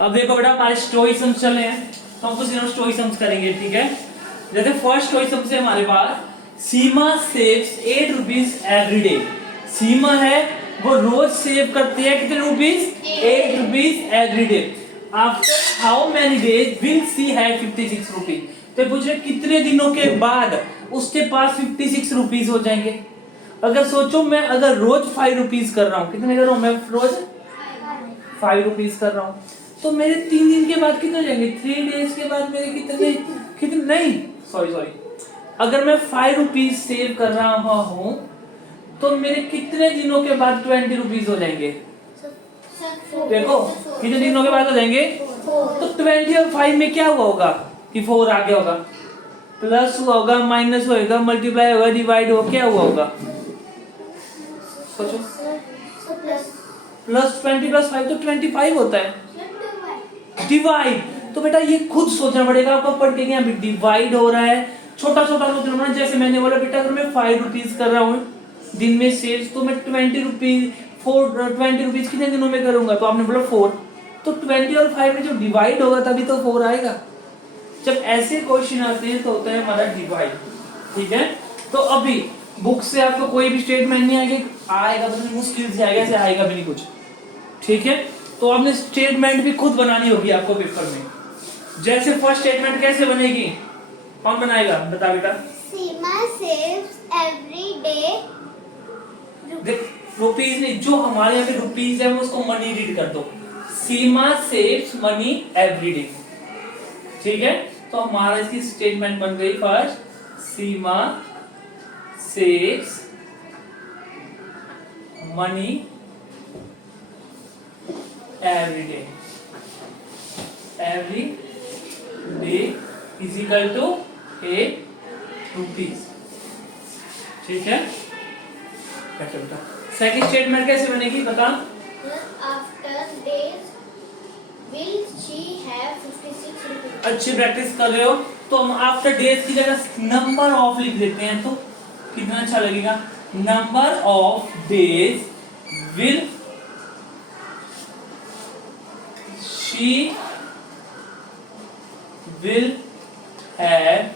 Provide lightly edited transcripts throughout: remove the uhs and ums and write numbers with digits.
अब देखो बेटा हमारे स्टोइसम्स चले हैं तो हम कुछ स्टोइसम्स करेंगे, ठीक है। जैसे फर्स्ट स्टोइसम से हमारे पास सीमा सेव्स 8 रुपीज एवरी डे। सीमा है वो रोज सेव करती है कितने rupees? 8 rupees every day. After how many days will see have 56 rupees. तो पूछ रहे कितने दिनों के बाद उसके पास 56 रुपीज हो जाएंगे। अगर सोचो मैं अगर रोज 5 रुपीज कर रहा हूँ, कितने कर रहा हूँ मैं रोज? 5 रुपीज कर रहा हूँ, तो मेरे 3 दिन के बाद कितने हो जाएंगे? 3 डेज के बाद मेरे कितने कितने नहीं सॉरी अगर मैं 5 रुपीज सेव कर रहा हूँ तो मेरे कितने दिनों के बाद 20 रुपीज हो जाएंगे? देखो कितने दिनों के बाद हो जाएंगे। तो 20 और 5 में क्या हुआ होगा कि 4 आगे होगा, प्लस हुआ होगा, माइनस होगा, मल्टीप्लाई होगा, डिवाइड होगा, क्या हुआ होगा? सोचो। प्लस 20 प्लस 5 तो 25 होता है। डिवाइड तो बेटा ये खुद सोचना पड़ेगा आपको पढ़ के, यहाँ डिवाइड हो रहा है, छोटा छोटा सोचना पड़ेगा। जैसे मैंने बोला बेटा अगर मैं 5 रुपीज कर रहा हूँ दिन में सेल्स, तो मैं 20 रुपीज 20 रुपीज कितने दिनों में करूंगा? तो आपने बोला 4, तो 20 और 5 में जो डिवाइड होगा तभी तो 4 आएगा। जब ऐसे क्वेश्चन आते हैं तो होता है हमारा डिवाइड, ठीक है। तो अभी बुक से आपको कोई भी स्टेटमेंट नहीं आएगा तो मुश्किल से आएगा, ऐसे आएगा भी नहीं कुछ, ठीक है। तो आपने स्टेटमेंट भी खुद बनानी होगी आपको पेपर में। जैसे फर्स्ट स्टेटमेंट कैसे बनेगी, कौन बनाएगा बता बेटा? सीमा सेव्स एवरी डे रुपीज नहीं, जो हमारे यहाँ पे रुपीज है वो उसको मनी रीड कर दो। Seema saves money every day, ठीक है। तो हमारा इसकी स्टेटमेंट बन गई first, Seema saves money every day is equal to 8 rupees, ठीक है। कैसे बेटा सेकंड स्टेटमेंट कैसे बनेगी बता? After days will she have 56 rupees. अच्छी प्रैक्टिस कर रहे हो। तो हम आफ्टर डेज की जगह नंबर ऑफ लिख देते हैं तो कितना अच्छा लगेगा। Number of days will she will have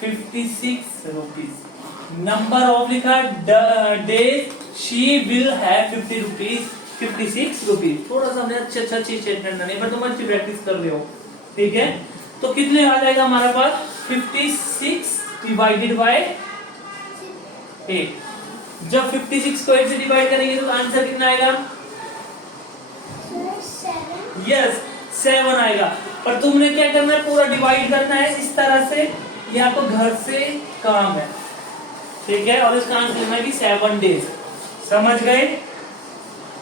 56 rupees. Number of लिखा, days she will have 50 rupees 56 rupees. थोड़ा सा हमने अच्छी स्टेटमेंट बनानी है, पर तुम अच्छी प्रैक्टिस कर रहे हो, ठीक है। तो कितने आ जाएगा हमारे पास? 56 डिवाइडेड बाय 8। जब 56 को 8 से डिवाइड करेंगे तो आंसर कितना आएगा? यस 7 आएगा। पर तुमने क्या करना है, पूरा डिवाइड करना है इस तरह से, ये आपको घर से काम है, ठीक है। और इसका आंसर लिखना है कि 7 डेज, समझ गए।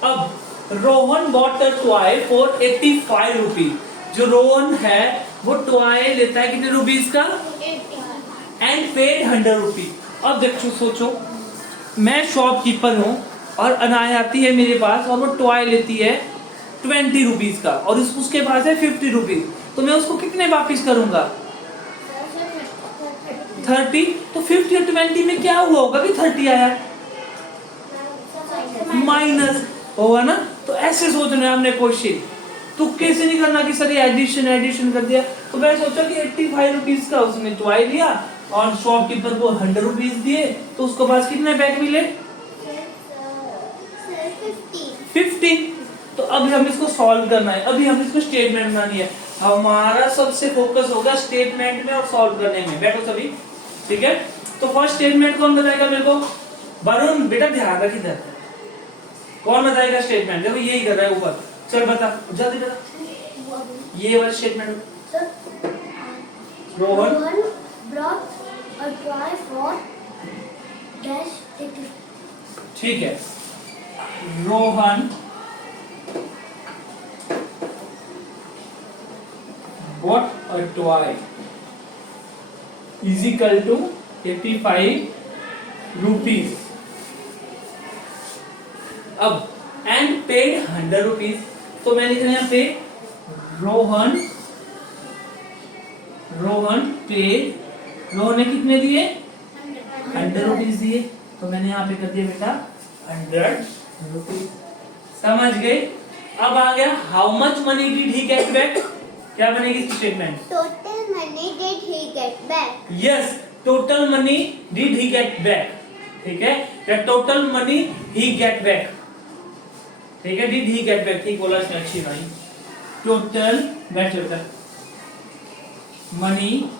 अब Rohan bought a toy for 85 rupees. जो रोहन है वो टॉय लेता है कितने रुपीज का? 85 एंड पेड 100 रुपीज। अब देखो सोचो मैं शॉपकीपर हूँ और अनाया आती है मेरे पास और वो टॉय लेती है 20 रुपीज का और उसके पास है 50 रुपीज, तो मैं उसको कितने वापिस करूंगा? 30। तो 50 और 20 में क्या हुआ होगा कि 30 आया, माइनस होगा ना। तो ऐसे सोचना है हमने क्वेश्चन, तुक्के से नहीं करना कि सर ये एडिशन कर दिया। तो मैं सोचा कि 85 रुपीज का उसने टॉय लिया और शॉपकीपर को 100 रुपीज दिए, तो उसके पास कितने बैग मिले? 50। तो अभी हम इसको सॉल्व करना है, अभी हम इसको स्टेटमेंट बनानी है। हमारा सबसे फोकस होगा स्टेटमेंट में और सॉल्व करने में। बैठो सभी, ठीक है। तो फर्स्ट स्टेटमेंट कौन बताएगा मेरे को? वरुण बेटा ध्यान रख इधर, कौन बताएगा स्टेटमेंट? देखो यही कर रहा है ऊपर, चल बता जल्दी बता। ये वाला statement Rohan brought a toy for dash 80। ठीक है। Rohan bought a toy is equal to 85 rupees. अब and paid 100 rupees, तो मैं लिख रहा यहाँ पे रोहन पेड, रोहन ने कितने दिए? 100 रुपीज दिए, तो मैंने यहाँ पे कर दिया बेटा 100 रुपीज। समझ गए? अब आ गया how much money did he get back, क्या बनेगी इसकी statement? Total money did he get back? Yes, total money did he get back, ठीक है, या total money he get back, ठीक है, डिड ही गेट बैक, ठीक बोला इसमें अच्छी भाई। टोटल बैठ जाता money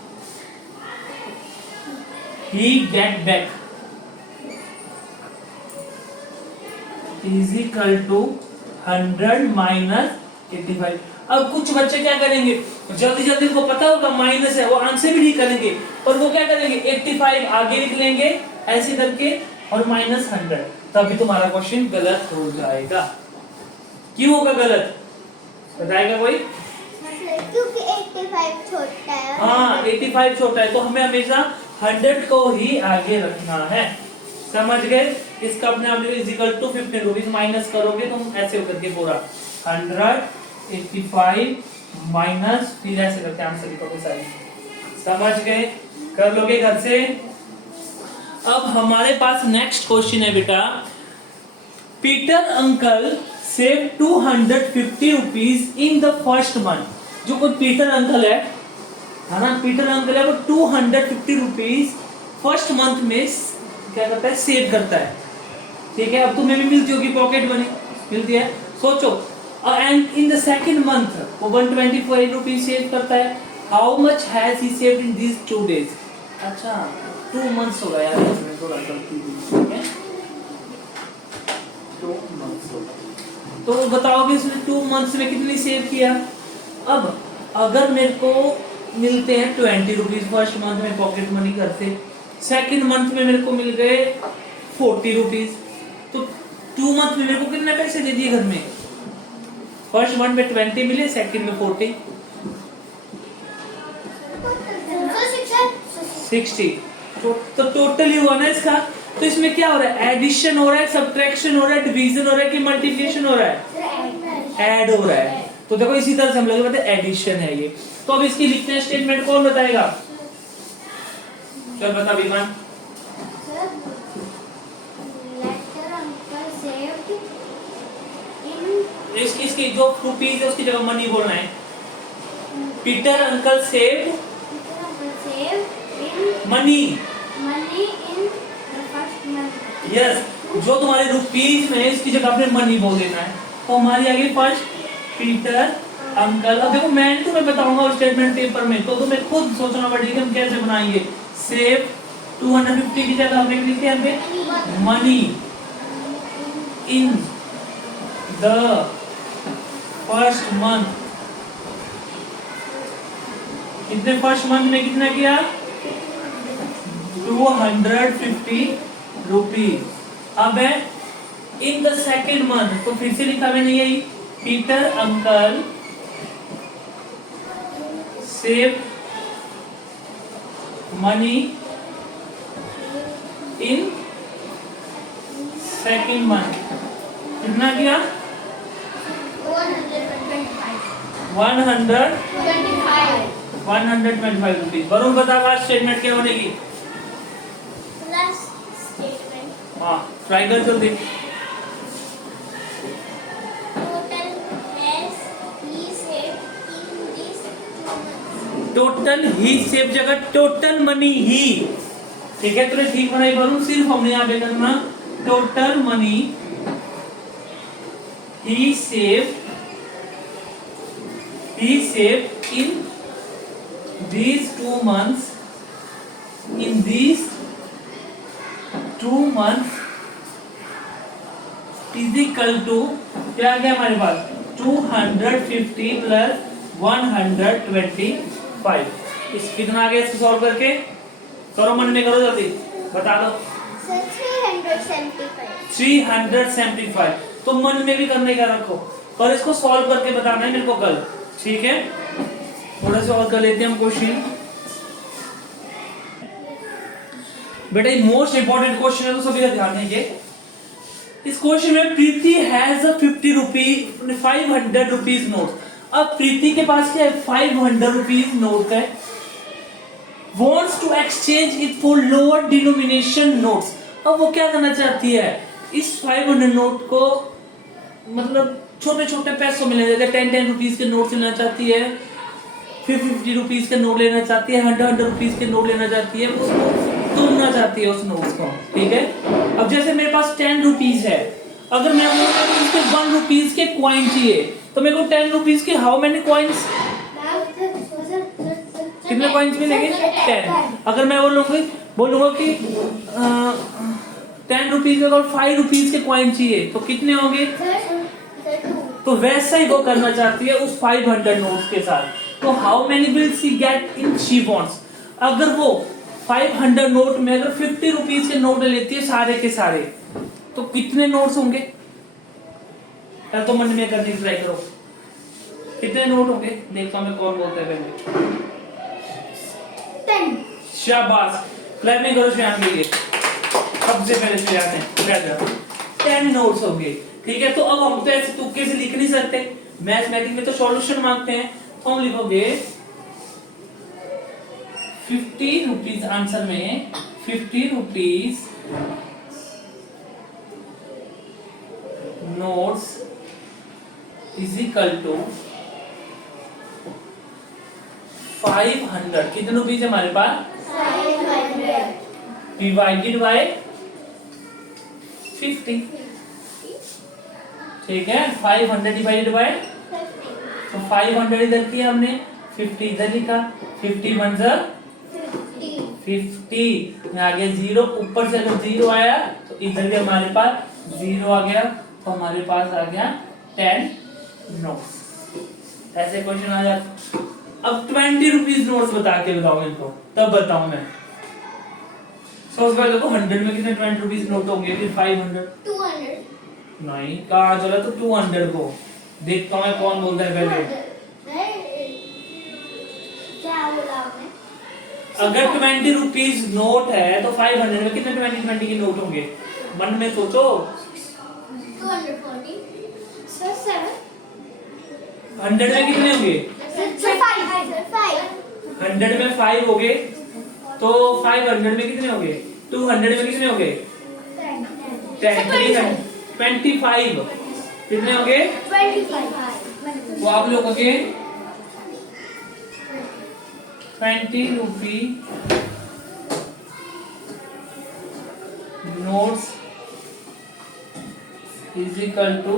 he get back is equal to 100 minus 85। अब कुछ बच्चे क्या करेंगे, जल्दी जल्दी उनको पता होगा माइनस है, वो आंसर भी नहीं करेंगे, पर वो क्या करेंगे 85 आगे लिख लेंगे ऐसे करके और माइनस 100, तभी तुम्हारा क्वेश्चन गलत हो जाएगा। क्यों होगा गलत, बताएगा कोई? क्योंकि 85 छोटा है। हाँ 85 छोटा है, तो हमें हमेशा 100 को ही आगे रखना है, समझ गए? इसका अपने आप is equal to 15 rupees minus करोगे तुम ऐसे होकर के पूरा 185 माइनस फिर ऐसे करके आंसर लिखोगे सारी, समझ गए? कर लोगे घर से? अब हमारे पास नेक्स्ट क्वेश्चन है बेटा, Peter uncle save 250 rupees in the first month. जो कोई पीटर अंकल है ना, पीटर अंकल है, वो 250 रुपीज फर्स्ट मंथ में क्या करता है, सेव करता है, ठीक है। अब तुम्हें भी मिलती होगी पॉकेट मनी, मिलती है, सोचो। And in the second month वो 125 रुपीज सेव करता है। How much has he saved in these 2 days? अच्छा 2 months होगा यार, इसमें थोड़ा गलती हुई है, 2 months होगा, तो बताओगे इसने 2 months में कितनी सेव किया? अब अगर मेरे को मिलते हैं 20 रुपीज फर्स्ट मंथ में पॉकेट मनी घर से, सेकंड मंथ में मेरे को मिल गए 40 रुपीज, तो 2 मंथ में मेरे को कितने पैसे दे दिए घर में? फर्स्ट मंथ में 20 मिले, सेकंड में 40, 60, तो टोटल ही हुआ ना इसका। तो इसमें क्या हो रहा है, एडिशन हो रहा है, सब्ट्रैक्शन हो रहा है, डिवीजन हो रहा है कि मल्टीप्लिकेशन हो रहा है? ऐड हो रहा है। तो देखो इसी तरह से हम लोग बताते हैं एडिशन है ये। तो अब इसकी लिखते हैं स्टेटमेंट, कौन बताएगा? चल बता विमान। इसकी जो रुपीज है उसकी जगह मनी बोलना है। Peter uncle save money in the first month. Yes, जो तुम्हारे रुपीज में इसकी जगह आपने मनी बोल देना है। तो हमारी आगे फर्स्ट पीटर अंकल। अब देखो मैं तुम्हें बताऊंगा स्टेटमेंट पेपर में, तो तुम्हें खुद सोचना पड़ेगा हम कैसे बनाएंगे। सेव 250 की जगह हमने लिखते हैं money in the first month. कितने फर्स्ट मंथ में कितना किया? 250 रुपीज। अब है इन द सेकेंड मंथ, तो फिर से लिखा मैंने यही, Peter uncle save money in second month. कितना किया? 125 रुपीज। वरुण बताओ स्टेटमेंट क्या बनेगी? हाँ ट्राई कर जल्दी। टोटल ही सेव जगह टोटल मनी ही, ठीक है, तो ठीक बनाई वरुण। सिर्फ हमने यहाँ पे करना total money he save in these 2 months, in these 2 months is equal to क्या आ गया हमारे पास? 250 प्लस 125। इस कितना आ गया इसको सॉल्व करके? करो मन में करो जल्दी, बता दो। 375। तो मन में भी करने का रखो, पर इसको सॉल्व करके बताना है मेरे को कल, ठीक है। थोड़ा सा और कर लेते हैं हम क्वेश्चन। बेटा ये मोस्ट इंपॉर्टेंट क्वेश्चन है, तो सभी का ध्यान देंगे। इस क्वेश्चन में Preeti has a 500 rupees note. अब प्रीति के पास क्या है? 500 रुपीज नोट है। Wants to exchange it for lower denomination notes. अब वो क्या करना चाहती है? इस 500 नोट को मतलब छोटे छोटे पैसों में लेना, जैसे 10 रुपीज के नोट लेना चाहती है, 50 रुपीज के नोट लेना चाहती है, 100 रुपीज के नोट लेना चाहती है, उसको तोड़ना चाहती है उस नोट को, ठीक है। अब जैसे मेरे पास 10 रुपीज है, अगर मैं उसके 1 रुपीज के कॉइन चाहिए तो मेरे को 10 रुपीज के हाउ मेनी कॉइन्स, कितने कॉइन्स मिलेंगे? 10। अगर मैं बोलूंगा कि 10 रुपीज अगर 5 रुपीज के कॉइन चाहिए तो कितने होंगे? तो वैसा ही वो करना चाहती है उस 500 नोट्स के साथ। तो how many will she get in she wants, अगर वो 500 नोट में अगर 50 रुपीज के नोट लेती है सारे के सारे, तो कितने नोट्स होंगे? तो मन में करने की ट्राई करो, कितने नोट होंगे? देखता मैं कौन बोलता है पहले। 10। शाबाश, क्लैपिंग करो श्रेयांश के लिए। सबसे पहले श्रेयांश ने 10 नोट्स होंगे, ठीक है। तो अब हम तो ऐसे तुक्के से लिख नहीं सकते, मैथमेटिक्स में तो सॉल्यूशन मांगते हैं। तो हम लिखोगे 50 रुपीज, आंसर में 50 rupees notes is equal to 500, कितने रुपीज है हमारे पास? 500 डिवाइडेड बाय 50, ठीक है। 500 डिवाइडेड बाय, तो 500 इधर किया हमने, 50 इधर लिखा, 50 1 50 में आ गया 0, ऊपर से अगर 0 आया तो इधर भी हमारे पास 0 आ गया, तो हमारे पास आ गया 10 नोट्स। ऐसे क्वेश्चन आ जाते। अब 20 रुपीज नोट्स बता के बताओ इनको, तब बताऊं मैं। सबसे पहले देखो 100 में कितने 20 रुपीज नोट होंगे, फिर 500, 200 नहीं कहा चला, तो 200 को देखता हूं मैं कौन बोलता है पहले। क्या बोला आपने? अगर 20 रुपीज नोट है तो 500 में कितने 20 के नोट होंगे? मन में सोचो। 240 सर 7 100 में कितने होंगे? 100 में 5 हो गए, तो 500 में कितने हो गए? 200 में कितने हो गए? 10 25 कितने हो गए? 25 वो आप लोगों के 20 rupee notes is equal to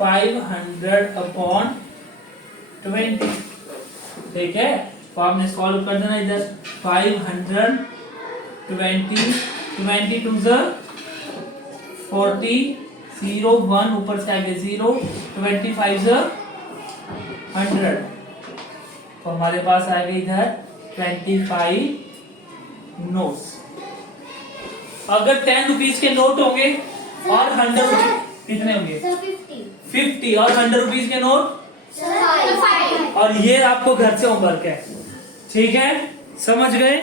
500 upon 20, ठीक है। तो आपने सॉल्व कर देना इधर, 500 20 टू 40 0 1 ऊपर से आगे 0 25 100, तो हमारे पास आ गए इधर 25 नोट्स। अगर 10 रुपीज के नोट होंगे और 100 रुपीज कितने होंगे? 50 और 100 रुपीज के नोट, 5 और ये आपको घर से होमवर्क है, ठीक है, समझ गए?